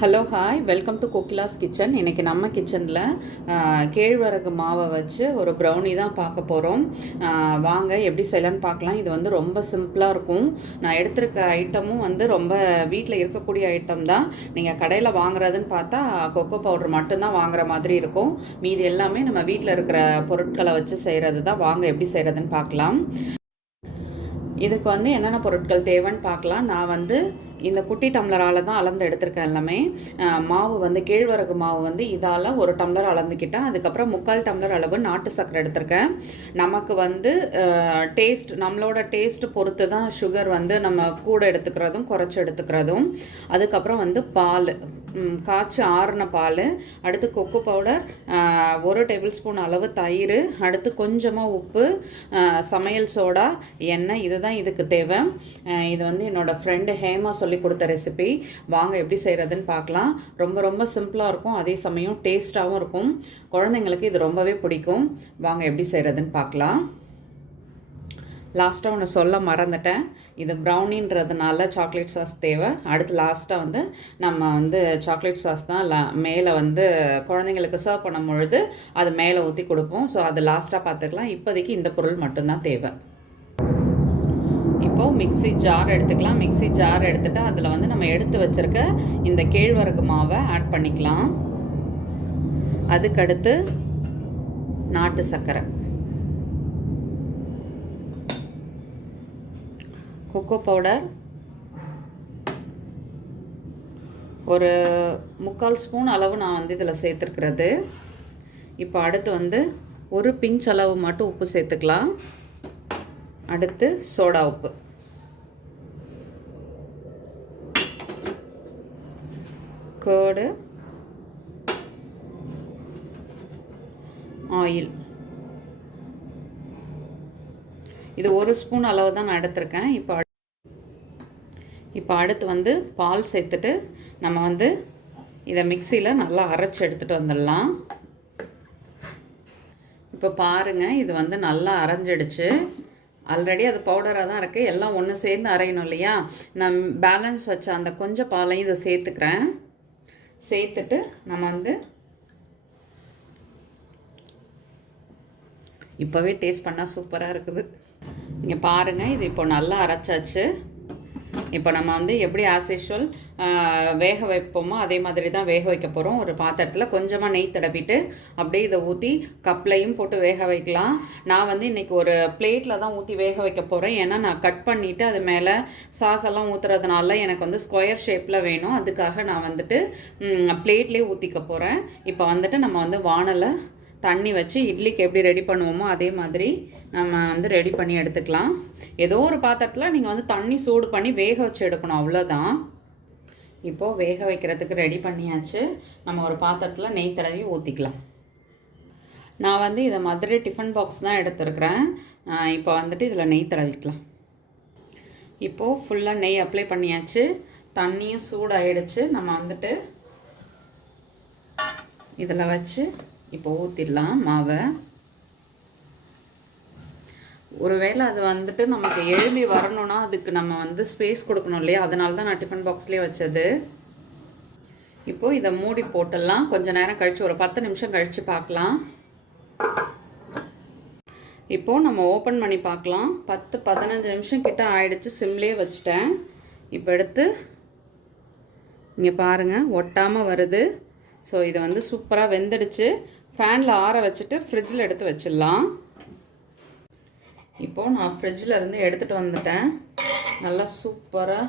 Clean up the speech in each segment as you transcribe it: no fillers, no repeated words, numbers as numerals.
Hello hi welcome to Kokila's kitchen. இன்றைக்கி நம்ம கிச்சனில் கேழ்வரகு மாவை வச்சு ஒரு ப்ரௌனி தான் பார்க்க போகிறோம். வாங்க எப்படி செய்யலான்னு பார்க்கலாம். இது வந்து ரொம்ப சிம்பிளாக இருக்கும். நான் எடுத்திருக்க ஐட்டமும் வந்து ரொம்ப வீட்டில் இருக்கக்கூடிய ஐட்டம் தான். நீங்கள் கடையில் வாங்குறதுன்னு பார்த்தா கொக்கோ பவுடர் மட்டும்தான் வாங்குற மாதிரி இருக்கும். மீதி எல்லாமே நம்ம வீட்டில் இருக்கிற பொருட்களை வச்சு செய்கிறது தான். வாங்க எப்படி செய்கிறதுன்னு பார்க்கலாம். இதுக்கு வந்து என்னென்ன பொருட்கள் தேவைன்னு பார்க்கலாம். நான் வந்து இந்த குட்டி டம்ளரால் தான் அளந்து எடுத்திருக்கேன் எல்லாமே. மாவு வந்து கேழ்வரகு மாவு வந்து இதால் ஒரு டம்ளர் அளந்துக்கிட்டேன். அதுக்கப்புறம் 3/4 டம்ளர் அளவு நாட்டு சர்க்கரை எடுத்திருக்கேன். நமக்கு வந்து டேஸ்ட், நம்மளோட டேஸ்ட் பொறுத்து தான் சுகர் வந்து நம்ம கூட எடுத்துக்கிறதும் குறைச்சி எடுத்துக்கிறதும். அதுக்கப்புறம் வந்து பால், காய்ச்சி ஆறின பால், அடுத்து கொக்கோ பவுடர், 1 டேபிள் ஸ்பூன் அளவு தயிர், அடுத்து கொஞ்சமாக உப்பு, சமையல் சோடா, எண்ணெய். இதுதான் இதுக்கு தேவை. இது வந்து என்னோடய ஃப்ரெண்டு ஹேமா சொல்லி கொடுத்த ரெசிபி. வாங்க எப்படி செய்கிறதுன்னு பார்க்கலாம். ரொம்ப ரொம்ப சிம்பிளாக இருக்கும், அதே சமயம் டேஸ்ட்டாகவும் இருக்கும். குழந்தைங்களுக்கு இது ரொம்பவே பிடிக்கும். வாங்க எப்படி செய்கிறதுன்னு பார்க்கலாம். லாஸ்ட்டாக ஒன்று சொல்ல மறந்துட்டேன். இது ப்ரௌனின்றதுனால சாக்லேட் சாஸ் தேவை. அடுத்து லாஸ்ட்டாக வந்து நம்ம வந்து சாக்லேட் சாஸ் தான் மேலே வந்து குழந்தைங்களுக்கு சர்வ் பண்ணும் பொழுது அது மேலே ஊற்றி கொடுப்போம். ஸோ அது லாஸ்ட்டாக பார்த்துக்கலாம். இப்போதைக்கு இந்த பொருள் மட்டும்தான் தேவை. இப்போது மிக்ஸி ஜார் எடுத்துக்கலாம். மிக்ஸி ஜார் எடுத்துகிட்டு அதில் வந்து நம்ம எடுத்து வச்சுருக்க இந்த கேழ்வரகு மாவை ஆட் பண்ணிக்கலாம். அதுக்கடுத்து நாட்டு சர்க்கரை, கொக்கோ பவுடர் ஒரு 3/4 ஸ்பூன் அளவு நான் வந்து இதில் சேர்த்துருக்கிறது. இப்போ அடுத்து வந்து ஒரு பிஞ்ச் அளவு மட்டும் உப்பு சேர்த்துக்கலாம். அடுத்து சோடா உப்பு, கர்டு, ஆயில். இது 1 ஸ்பூன் அளவு தான் நான் எடுத்திருக்கேன். இப்போ அடுத்து வந்து பால் சேர்த்துட்டு நம்ம வந்து இதை மிக்சியில் நல்லா அரைச்சி எடுத்துகிட்டு வந்துடலாம். இப்போ பாருங்கள், இது வந்து நல்லா அரைஞ்சிடுச்சு. ஆல்ரெடி அது பவுடராக தான் இருக்குது. எல்லாம் ஒன்று சேர்ந்து அரையணும் இல்லையா? நான் பேலன்ஸ் வச்ச அந்த கொஞ்சம் பாலையும் இதை சேர்த்துக்கிறேன். சேர்த்துட்டு நம்ம வந்து இப்போவே டேஸ்ட் பண்ணால் சூப்பராக இருக்குது. இங்கே பாருங்கள், இது இப்போ நல்லா அரைச்சாச்சு. இப்போ நம்ம வந்து எப்படி ஆஸ் யூஷுவல் வேக வைப்போமோ அதே மாதிரி தான் வேக வைக்க போகிறோம். ஒரு பாத்திரத்தில் கொஞ்சமாக நெய் தடவிட்டு அப்படியே இதை ஊற்றி கப்லையும் போட்டு வேக வைக்கலாம். நான் வந்து இன்றைக்கி ஒரு பிளேட்டில் தான் ஊற்றி வேக வைக்க போகிறேன். ஏன்னா நான் கட் பண்ணிவிட்டு அது மேலே சாஸ் எல்லாம் ஊற்றுறதுனால எனக்கு வந்து ஸ்கொயர் ஷேப்பில் வேணும். அதுக்காக நான் வந்துட்டு பிளேட்லேயே ஊற்றிக்க போகிறேன். இப்போ வந்துட்டு நம்ம வந்து வானலை தண்ணி வச்சு இட்லிக்கு எப்படி ரெடி பண்ணுவோமோ அதே மாதிரி நம்ம வந்து ரெடி பண்ணி எடுத்துக்கலாம். ஏதோ ஒரு பாத்திரத்தில் நீங்கள் வந்து தண்ணி சூடு பண்ணி வேக வச்சு எடுக்கணும், அவ்வளோதான். இப்போது வேக வைக்கிறதுக்கு ரெடி பண்ணியாச்சு. நம்ம ஒரு பாத்திரத்தில் நெய் தடவி ஊற்றிக்கலாம். நான் வந்து இதை மதுரை டிஃபன் பாக்ஸ் தான் எடுத்துருக்கிறேன். இப்போ வந்துட்டு இதில் நெய் தடவிக்கலாம். இப்போது ஃபுல்லாக நெய் அப்ளை பண்ணியாச்சு. தண்ணியும் சூடாகிடுச்சு. நம்ம வந்துட்டு இதில் வச்சு இப்போ ஊற்றிடலாம் மாவை. ஒருவேளை அது வந்துட்டு நமக்கு எழும்பி வரணும்னா அதுக்கு நம்ம வந்து ஸ்பேஸ் கொடுக்கணும் இல்லையா? அதனால தான் நான் டிஃபன் பாக்ஸ்லேயே வச்சது. இப்போது இதை மூடி போட்டுடலாம். கொஞ்சம் நேரம் கழித்து ஒரு 10 நிமிஷம் கழித்து பார்க்கலாம். இப்போது நம்ம ஓப்பன் பண்ணி பார்க்கலாம். 10-15 நிமிஷம் கிட்ட ஆயிடுச்சு. சிம்லேயே வச்சுட்டேன். இப்போ எடுத்து இங்கே பாருங்கள், ஒட்டாமல் வருது. ஸோ இது வந்து சூப்பராக வெந்துடுச்சு. ஃபேனில் ஆற வச்சுட்டு ஃப்ரிட்ஜில் எடுத்து வச்சிடலாம். இப்போது நான் ஃப்ரிட்ஜில் இருந்து எடுத்துகிட்டு வந்துட்டேன். நல்லா சூப்பராக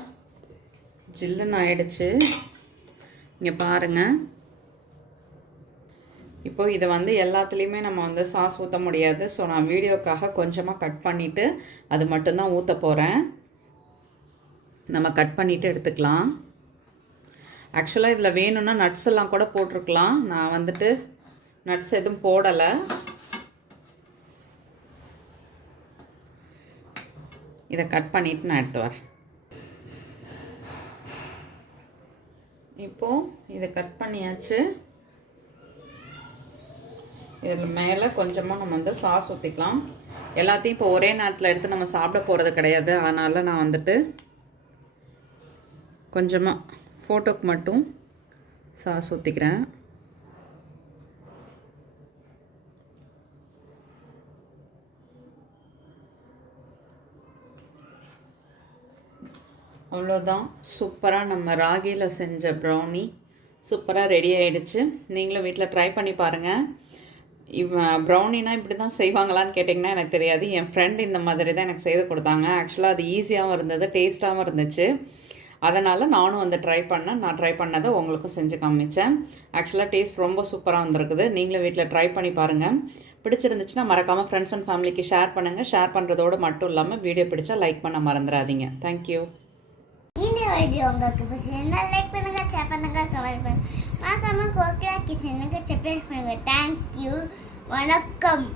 ஜில்லுன்னு ஆயிடுச்சு. இங்கே பாருங்கள். இப்போது இதை வந்து எல்லாத்துலேயுமே நம்ம வந்து சாஸ் ஊற்ற முடியாது. ஸோ நான் வீடியோக்காக கொஞ்சமாக கட் பண்ணிவிட்டு அது மட்டும்தான் ஊற்ற போகிறேன். நம்ம கட் பண்ணிவிட்டு எடுத்துக்கலாம். ஆக்சுவலாக இதில் வேணும்னா நட்ஸ் எல்லாம் கூட போட்டிருக்கலாம். நான் வந்துட்டு நட்ஸ் எதுவும் போடலை. இதை கட் பண்ணிவிட்டு நான் எடுத்து வரேன். இப்போது இதை கட் பண்ணியாச்சு. இதில் மேலே கொஞ்சமாக நம்ம வந்து சாஸ் ஊற்றிக்கலாம். எல்லாத்தையும் இப்போ ஒரே நேரத்தில் எடுத்து நம்ம சாப்பிட போகிறது கிடையாது. அதனால் நான் வந்துட்டு கொஞ்சமாக ஃபோட்டோக்கு மட்டும் சாஸ் ஊற்றிக்கிறேன். அவ்வளோதான், சூப்பராக நம்ம ராகியில் செஞ்ச ப்ரௌனி சூப்பராக ரெடி ஆகிடுச்சு. நீங்களும் வீட்டில் ட்ரை பண்ணி பாருங்கள். ப்ரௌனினா இப்படி தான் செய்வாங்களான்னு கேட்டிங்கன்னா எனக்கு தெரியாது. என் ஃப்ரெண்ட் இந்த மாதிரி தான் எனக்கு செய்து கொடுத்தாங்க. ஆக்சுவலாக அது ஈஸியாகவும் இருந்தது, டேஸ்ட்டாகவும் இருந்துச்சு. அதனால் நானும் வந்து ட்ரை பண்ணேன். நான் ட்ரை பண்ணதை உங்களுக்கும் செஞ்சு காமிச்சேன். ஆக்சுவலாக டேஸ்ட் ரொம்ப சூப்பராக வந்திருக்குது. நீங்களும் வீட்டில் ட்ரை பண்ணி பாருங்கள். பிடிச்சிருந்துச்சுன்னா மறக்காமல் ஃப்ரெண்ட்ஸ் அண்ட் ஃபேமிலிக்கு ஷேர் பண்ணுங்கள். ஷேர் பண்ணுறதோடு மட்டும் இல்லாமல் வீடியோ பிடிச்சா லைக் பண்ண மறந்துடாதீங்க. தேங்க்யூ. இந்த வீடியோ உங்களுக்கு பிடிச்சிருந்தா லைக் பண்ணுங்க, ஷேர் பண்ணுங்க, கமெண்ட் பண்ணுங்க. மறக்காம கோகிலா கிச்சனுக்கு சப்ஸ்கிரைப் பண்ணுங்க. தேங்க்யூ. வணக்கம்.